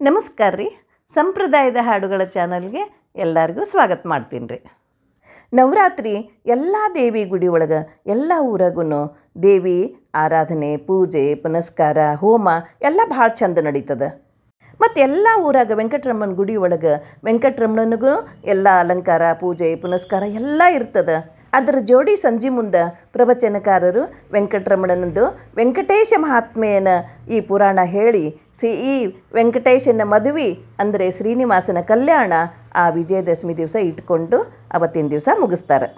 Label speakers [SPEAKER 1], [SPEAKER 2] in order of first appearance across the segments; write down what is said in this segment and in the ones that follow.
[SPEAKER 1] ನಮಸ್ಕಾರ ರೀ. ಸಂಪ್ರದಾಯದ ಹಾಡುಗಳ ಚಾನಲ್ಗೆ ಎಲ್ಲರಿಗೂ ಸ್ವಾಗತ ಮಾಡ್ತೀನಿ ರೀ. ನವರಾತ್ರಿ ಎಲ್ಲ ದೇವಿ ಗುಡಿ ಒಳಗೆ, ಎಲ್ಲ ಊರಾಗೂ ದೇವಿ ಆರಾಧನೆ, ಪೂಜೆ, ಪುನಸ್ಕಾರ, ಹೋಮ ಎಲ್ಲ ಭಾಳ ಚಂದ ನಡೀತದೆ. ಮತ್ತು ಎಲ್ಲ ಊರಾಗ ವೆಂಕಟರಮಣ ಗುಡಿ ಒಳಗೆ ವೆಂಕಟರಮಣನಿಗೂ ಎಲ್ಲ ಅಲಂಕಾರ, ಪೂಜೆ, ಪುನಸ್ಕಾರ ಎಲ್ಲ ಇರ್ತದೆ. ಅದರ ಜೋಡಿ ಸಂಜೆ ಮುಂದೆ ಪ್ರವಚನಕಾರರು ವೆಂಕಟರಮಣನಂದು ವೆಂಕಟೇಶ ಮಹಾತ್ಮೆಯನ ಈ ಪುರಾಣ ಹೇಳಿ, ಸಿ ಈ ವೆಂಕಟೇಶನ ಮದುವೆ ಅಂದರೆ ಶ್ರೀನಿವಾಸನ ಕಲ್ಯಾಣ ಆ ವಿಜಯದಶಮಿ ದಿವಸ ಇಟ್ಕೊಂಡು ಅವತ್ತಿನ ದಿವಸ ಮುಗಿಸ್ತಾರೆ.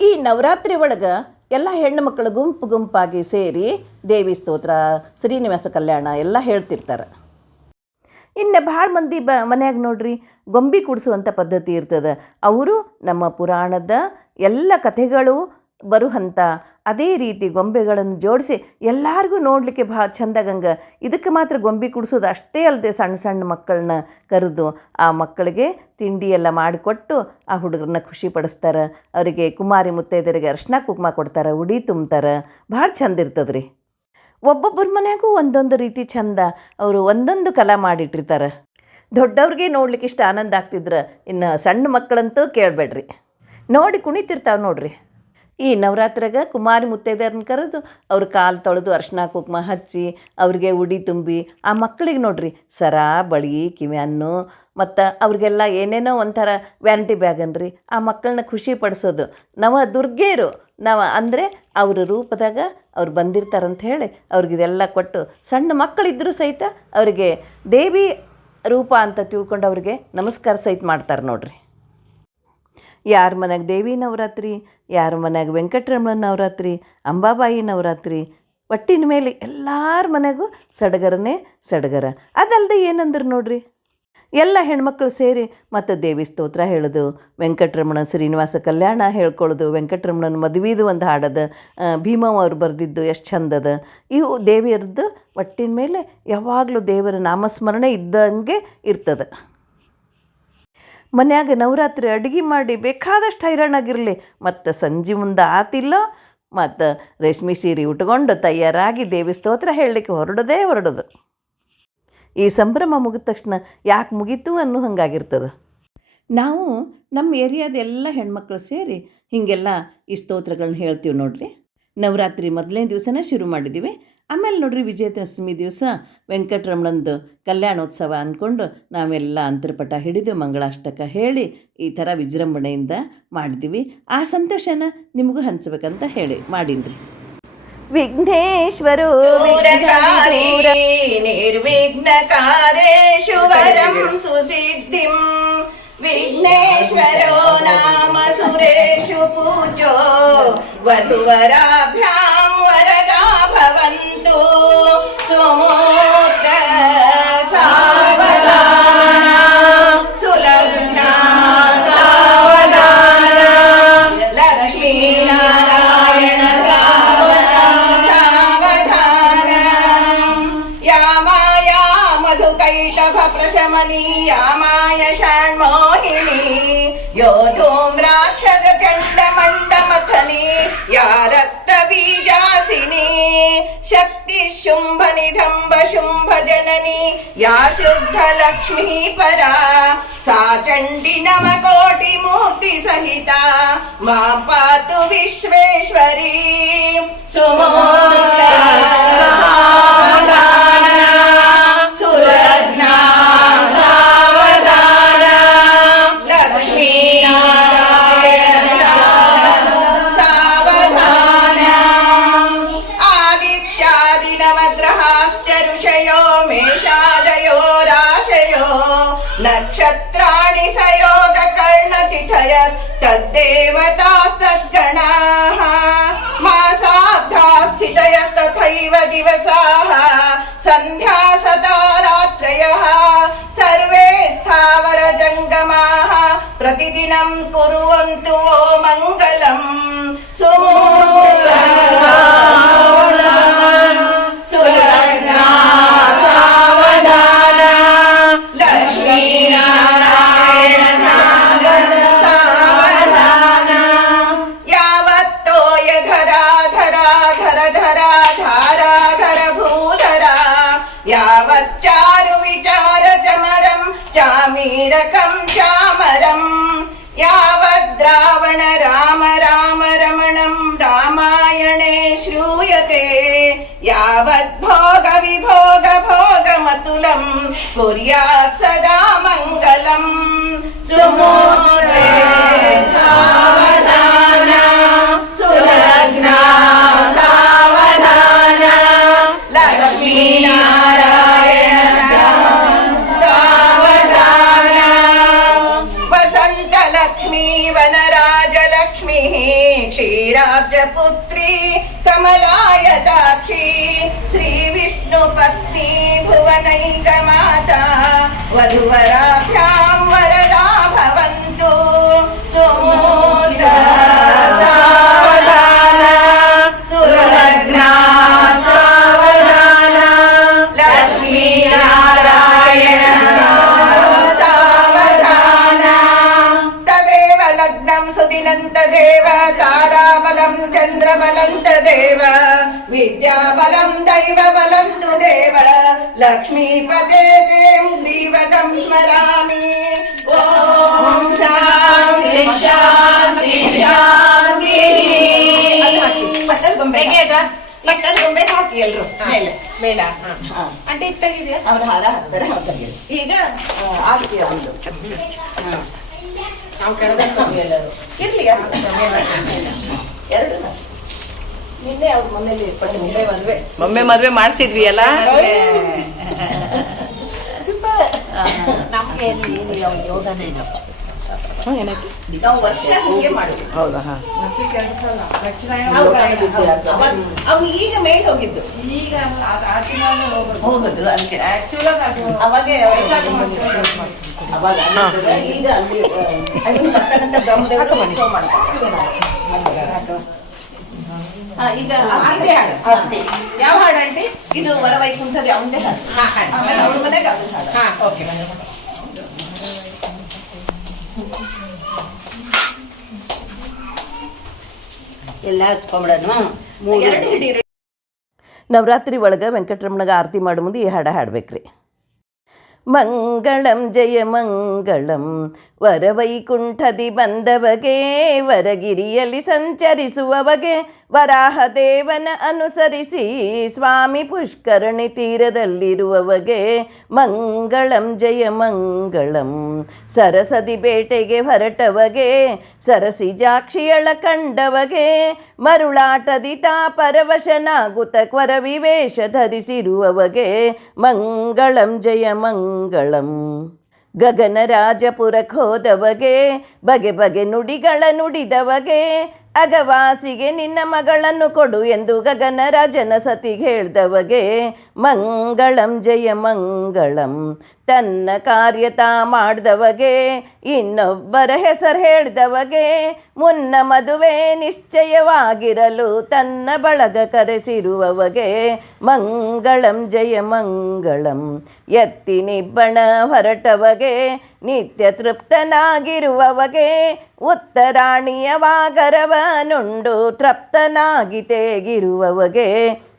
[SPEAKER 1] ಈ ನವರಾತ್ರಿ ಒಳಗೆ ಎಲ್ಲ ಹೆಣ್ಣು ಮಕ್ಕಳು ಗುಂಪು ಗುಂಪಾಗಿ ಸೇರಿ ದೇವಿ ಸ್ತೋತ್ರ, ಶ್ರೀನಿವಾಸ ಕಲ್ಯಾಣ ಎಲ್ಲ ಹೇಳ್ತಿರ್ತಾರೆ. ಇನ್ನು ಭಾಳ ಮಂದಿ ಬ ಮನ್ಯಾಗ ನೋಡ್ರಿ, ಗೊಂಬೆ ಕುಡಿಸುವಂಥ ಪದ್ಧತಿ ಇರ್ತದೆ. ಅವರು ನಮ್ಮ ಪುರಾಣದ ಎಲ್ಲ ಕಥೆಗಳು ಬರುವಂಥ ಅದೇ ರೀತಿ ಗೊಂಬೆಗಳನ್ನು ಜೋಡಿಸಿ ಎಲ್ಲರಿಗೂ ನೋಡಲಿಕ್ಕೆ ಭಾಳ ಗಂಗ. ಇದಕ್ಕೆ ಮಾತ್ರ ಗೊಂಬೆ ಕುಡಿಸೋದು ಅಷ್ಟೇ ಅಲ್ಲದೆ ಸಣ್ಣ ಸಣ್ಣ ಮಕ್ಕಳನ್ನ ಕರೆದು ಆ ಮಕ್ಕಳಿಗೆ ತಿಂಡಿ ಎಲ್ಲ ಮಾಡಿಕೊಟ್ಟು ಆ ಹುಡುಗರನ್ನ ಖುಷಿ ಪಡಿಸ್ತಾರೆ. ಅವರಿಗೆ ಕುಮಾರಿ ಮುತ್ತೈದರಿಗೆ ಅರ್ಶಿನ ಕುಕ್ಮ ಕೊಡ್ತಾರೆ, ಉಡಿ ತುಂಬ್ತಾರೆ. ಭಾಳ ಚಂದ ಇರ್ತದೆ ರೀ ಒಬ್ಬೊಬ್ಬರ ಮನೆಯಾಗೂ ಒಂದೊಂದು ರೀತಿ ಚಂದ ಅವರು ಒಂದೊಂದು ಕಲಾ ಮಾಡಿಟ್ಟಿರ್ತಾರೆ. ದೊಡ್ಡವ್ರಿಗೆ ನೋಡ್ಲಿಕ್ಕೆ ಇಷ್ಟು ಆನಂದ ಆಗ್ತಿದ್ರೆ. ಇನ್ನು ಸಣ್ಣ ಮಕ್ಕಳಂತೂ ಕೇಳಬೇಡ್ರಿ. ನೋಡಿ ಕುಣಿತಿರ್ತಾವೆ ನೋಡ್ರಿ. ಈ ನವರಾತ್ರಿಗೆ ಕುಮಾರಿ ಮುತ್ತೈದೆಯರನ್ನ ಕರೆದು ಅವ್ರ ಕಾಲು ತೊಳೆದು ಅರ್ಶಿನ ಕುಂಕುಮ ಹಚ್ಚಿ ಅವ್ರಿಗೆ ಉಡಿ ತುಂಬಿ ಆ ಮಕ್ಕಳಿಗೆ ನೋಡ್ರಿ ಸರ ಬಳಿ ಕಿವ್ಯಾನ್ನು ಮತ್ತು ಅವ್ರಿಗೆಲ್ಲ ಏನೇನೋ ಒಂಥರ ವ್ಯಾನಿಟಿ ಬ್ಯಾಗ್ ಅನ್ರಿ. ಆ ಮಕ್ಕಳನ್ನ ಖುಷಿ ಪಡಿಸೋದು. ನವ ದುರ್ಗೆಯರು ನಾವು ಅಂದರೆ ಅವ್ರ ರೂಪದಾಗ ಅವ್ರು ಬಂದಿರ್ತಾರಂತ ಹೇಳಿ ಅವ್ರಿಗಿದೆಲ್ಲ ಕೊಟ್ಟು ಸಣ್ಣ ಮಕ್ಕಳಿದ್ದರೂ ಸಹಿತ ಅವರಿಗೆ ದೇವಿ ರೂಪ ಅಂತ ತಿಳ್ಕೊಂಡು ಅವ್ರಿಗೆ ನಮಸ್ಕಾರ ಸಹಿತ ಮಾಡ್ತಾರೆ ನೋಡ್ರಿ. ಯಾರ ಮನೆಗೆ ದೇವಿ ನವರಾತ್ರಿ, ಯಾರ ಮನೆಗೆ ವೆಂಕಟರಮಣ ನವರಾತ್ರಿ, ಅಂಬಾಬಾಯಿ ನವರಾತ್ರಿ ಒಟ್ಟಿನ ಮೇಲೆ ಎಲ್ಲರ ಮನೆಗೂ ಸಡಗರನೇ ಸಡಗರ. ಅದಲ್ಲದೆ ಏನಂದ್ರೆ ನೋಡ್ರಿ? ಎಲ್ಲ ಹೆಣ್ಮಕ್ಳು ಸೇರಿ ಮತ್ತು ದೇವಿ ಸ್ತೋತ್ರ ಹೇಳೋದು, ವೆಂಕಟರಮಣ ಶ್ರೀನಿವಾಸ ಕಲ್ಯಾಣ ಹೇಳ್ಕೊಳ್ಳೋದು ವೆಂಕಟರಮಣನ ಮದುವೆದು ಒಂದು ಹಾಡದ ಭೀಮವ್ವ ಅವ್ರು ಬರೆದಿದ್ದು ಎಷ್ಟು ಚಂದದ ಇವು ದೇವಿಯರದ್ದು ಒಟ್ಟಿನ ಮೇಲೆ ಯಾವಾಗಲೂ ದೇವರ ನಾಮಸ್ಮರಣೆ ಇದ್ದಂಗೆ ಇರ್ತದೆ. ಮನ್ಯಾಗ ನವರಾತ್ರಿ ಅಡುಗೆ ಮಾಡಿ ಬೇಕಾದಷ್ಟು ಹೈರಾಣಾಗಿರಲಿ ಮತ್ತು ಸಂಜೆ ಮುಂದೆ ಆತಿಲ್ಲ. ಮತ್ತು ರೇಷ್ಮೆ ಸೀರೆ ಉಟ್ಕೊಂಡು ತಯಾರಾಗಿ ದೇವಿ ಸ್ತೋತ್ರ ಹೇಳಲಿಕ್ಕೆ ಹೊರಡೋದೇ ಹೊರಡೋದು. ಈ ಸಂಭ್ರಮ ಮುಗಿದ ತಕ್ಷಣ ಯಾಕೆ ಮುಗೀತು ಅನ್ನೋ ಹಂಗಾಗಿರ್ತದೆ. ನಾವು ನಮ್ಮ ಏರಿಯಾದ ಎಲ್ಲ ಹೆಣ್ಮಕ್ಳು ಸೇರಿ ಹೀಗೆಲ್ಲ ಈ ಸ್ತೋತ್ರಗಳನ್ನ ಹೇಳ್ತೀವಿ ನೋಡ್ರಿ. ನವರಾತ್ರಿ ಮೊದಲನೇ ದಿವಸನೇ ಶುರು ಮಾಡಿದ್ದೀವಿ ಆಮೇಲೆ ನೋಡ್ರಿ ವಿಜಯದಶಮಿ ದಿವಸ ವೆಂಕಟರಮಣಂದು ಕಲ್ಯಾಣೋತ್ಸವ ಅಂದ್ಕೊಂಡು ನಾವೆಲ್ಲ ಅಂತರ್ಪಟ ಹಿಡಿದು ಮಂಗಳಾಷ್ಟಕ ಹೇಳಿ ಈ ಥರ ವಿಜೃಂಭಣೆಯಿಂದ ಮಾಡ್ತೀವಿ ಆ ಸಂತೋಷನ ನಿಮಗೂ ಹಂಚಬೇಕಂತ ಹೇಳಿ ಮಾಡಿನ್ರಿ. ವಿಘ್ನೇಶ್ವರು
[SPEAKER 2] ನಿರ್ವಿಘ್ನಕಾರೇಶು ವರಂ ವಿಘ್ನೇಶ್ವರೋ ನಾಮ ಸುರೇಶು ಪೂಜೋ ವಧುವರಾಭ್ಯಾಸ ప్రశమని యామాయ షణ్మోహిని యోధూం రాక్షస చండమండమథని యా రక్త బీజాసిని శక్తి శుంభ నిధంబ శుంభ జనని యా శుద్ధ లక్ష్మీ పరా సా చండి నవకోటి మూర్తి సహిత మా పాతు విశ్వేశ్వరి సుమోగ్ర तद्देवतास्तद्गणाः मासाब्धा स्थितयस्तथैव दिवसाः सन्ध्या सदा रात्रयः सर्वे स्थावरजङ्गमाः प्रतिदिनं कुर्वन्तु वो मङ्गलम् सुलग्ना चामीरकं चामरम् यावद्रावण राम राम रमणं रामायणे श्रूयते यावद्भोग विभोग भोगमतुलं कुर्यात् सदा मङ्गलम् वनराजलक्ष्मीः क्षीराब्जपुत्री कमलायताक्षी श्रीविष्णुपत्नी भुवनैकमाता वधुवराभ्यां वरदा भवन्तु सुमूर्त विद्याबलं दैवबलं तु देव लक्ष्मीपदे दें ग्रीवकं स्मरामि ॐ ಶಾಂತಿ ಶಾಂತಿ ಶಾಂತಿ ಪಟ್ಟದ ಗೊಂಬೆ ಪಟ್ಟದ ಗೊಂಬೆ ಹಾಕಿ ಎಲ್ರು ಮೇಲೆ
[SPEAKER 3] ಮೇಲ
[SPEAKER 2] ಹಾ.
[SPEAKER 3] అంటే ಇತ್ತಾಗಿದೆಯಾ
[SPEAKER 2] ಅವರ ಹಾರ ಹಾಕ್ತಾರೆ ಹಾಕ್ತಾರೆ ಈಗ ಆ, ಆರತಿಯ ಒಂದು
[SPEAKER 3] ನಾವು ಕೆಳಗೆ ಎಲ್ಲರೂ
[SPEAKER 2] ಇರ್ಲಿ ಎರಡು ನಿನ್ನೆ ಅವ್ರ ಮನೇಲಿ ಮದುವೆ.
[SPEAKER 3] ಒಮ್ಮೆ ಮದ್ವೆ ಮಾಡಿಸಿದ್ವಿ ಅಲ್ಲ? ಹೌದಾ? ಹಾ.
[SPEAKER 2] ಈಗ ಮೇಲೆ ಹೋಗಿದ್ದು.
[SPEAKER 3] ಈಗ
[SPEAKER 2] ಹೋಗುದು. ಅದಕ್ಕೆ. ಅವಾಗ ಅವಾಗ ಈಗ ಅಲ್ಲಿ ಬ್ರಹ್ಮದೇವರು ಮಾಡ್ತಾರೆ. ಈಗ ಆರತಿ ಹಾಡು.
[SPEAKER 3] ಯಾವ ಹಾಡು ಆಂಟಿ?
[SPEAKER 2] ಇದು ವರವೈಕುಂಠದ ಅವಂದೇ ಹಾಡು. ಆಮೇಲೆ ಅವ್ರ ಮನೆಗೆ ಅದು ಹಾಡು.
[SPEAKER 3] ಹಾ. ಓಕೆ.
[SPEAKER 4] ಎಲ್ಲ ಹಚ್ಕೊಂಬಿಡೋಣ.
[SPEAKER 2] ಎರಡು ಹಿಡೀರಿ
[SPEAKER 1] ನವರಾತ್ರಿ ಒಳಗೆ ವೆಂಕಟರಮಣಗ ಆರತಿ ಮಾಡೋ ಮುಂದೆ ಈ ಹಾಡ ಹಾಡ್ಬೇಕ್ರಿ. ಮಂಗಳಂ ಜಯ ಮಂಗಳಂ ವರವೈಕುಂಠದಿ ಬಂದವಗೆ, ವರಗಿರಿಯಲ್ಲಿ ಸಂಚರಿಸುವವಗೆ ವರಾಹ ದೇವನ ಅನುಸರಿಸಿ ಸ್ವಾಮಿ ಪುಷ್ಕರಣಿ ತೀರದಲ್ಲಿರುವವಗೆ ಮಂಗಳಂ ಜಯ ಮಂಗಳಂ. ಸರಸದಿ ಬೇಟೆಗೆ ಹೊರಟವಗೆ ಸರಸಿಜಾಕ್ಷಿಯಳ ಕಂಡವಗೆ, ಮರುಳಾಟದಿ ತಾ ಪರವಶನಾಗುತ ಕ್ವರ ವಿವೇಶ ಧರಿಸಿರುವವಗೆ ಮಂಗಳಂ ಜಯ ಮಂಗಳಂ. ಗಗನರಾಜಪುರಕ್ಕೆ ಹೋದವಗೆ ಬಗೆ ಬಗೆ ನುಡಿಗಳ ನುಡಿದವಗೆ ಅಗವಾಸಿಗೆ ನಿನ್ನ ಮಗಳನ್ನು ಕೊಡು ಎಂದು ಗಗನರಾಜನ ಸತಿಗೆ ಹೇಳ್ದವಗೆ, ಮಂಗಳಂ, ಜಯ ಮಂಗಳಂ. ತನ್ನ ಕಾರ್ಯತಾ ಮಾಡಿದವಗೆ, ಇನ್ನೊಬ್ಬರ ಹೆಸರು ಹೇಳಿದವಗೆ, ಮುನ್ನ ಮದುವೆ ನಿಶ್ಚಯವಾಗಿರಲು ತನ್ನ ಬಳಗ ಕರೆಸಿರುವವಗೆ, ಮಂಗಳಂ, ಜಯ ಮಂಗಳಂ. ಎತ್ತಿನಿಬ್ಬಣ ಹೊರಟವಗೆ, ನಿತ್ಯ ತೃಪ್ತನಾಗಿರುವವಗೆ ಉತ್ತರಾಣಿಯ ವಾಗರವನುಂಡು ತೃಪ್ತನಾಗಿ ತೇಗಿರುವವಗೆ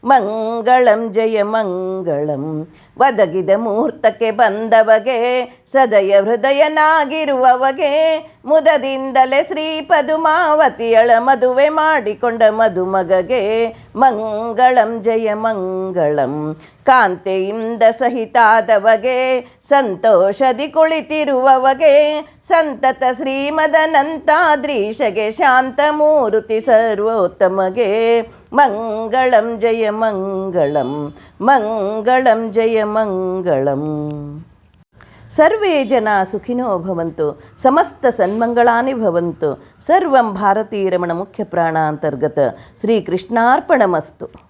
[SPEAKER 1] ಮಂಗಳಂ ಜಯ ಮಂಗಳಂ. ಒದಗಿದ ಮುಹೂರ್ತಕ್ಕೆ ಬಂದವಗೆ, ಸದಯ ಹೃದಯನಾಗಿರುವವಗೆ, ಮುದದಿಂದಲೇ ಶ್ರೀ ಪದುಮಾವತಿಯಳ ಮದುವೆ ಮಾಡಿಕೊಂಡ ಮದುಮಗಗೆ ಮಂಗಳಂ ಜಯ ಮಂಗಳಂ. ಕಾಂತೆಯಿಂದ ಸಹಿತಾದವಗೆ, ಸಂತೋಷದಿ ಕುಳಿತಿರುವವಗೆ, ಸಂತತ ಶ್ರೀಮದನಂತಾದ್ರೀಶಗೆ ಶಾಂತಮೂರುತಿ ಸರ್ವೋತ್ತಮಗೆ ಮಂಗಳಂ ಜಯ ಮಂಗಳಂ ಮಂಗಳಂ ಜಯ ಮಂಗಳಂ ಸರ್ವೇ ಜನ ಸುಖಿನೋ ಭವಂತು, ಸಮಸ್ತ ಸನ್ಮಂಗಳಾನಿ ಭವಂತು. ಸರ್ವಂ ಭಾರತೀರಮಣ ಮುಖ್ಯ ಪ್ರಾಣಾಂತರ್ಗತ. ಶ್ರೀಕೃಷ್ಣಾರ್ಪಣಮಸ್ತು.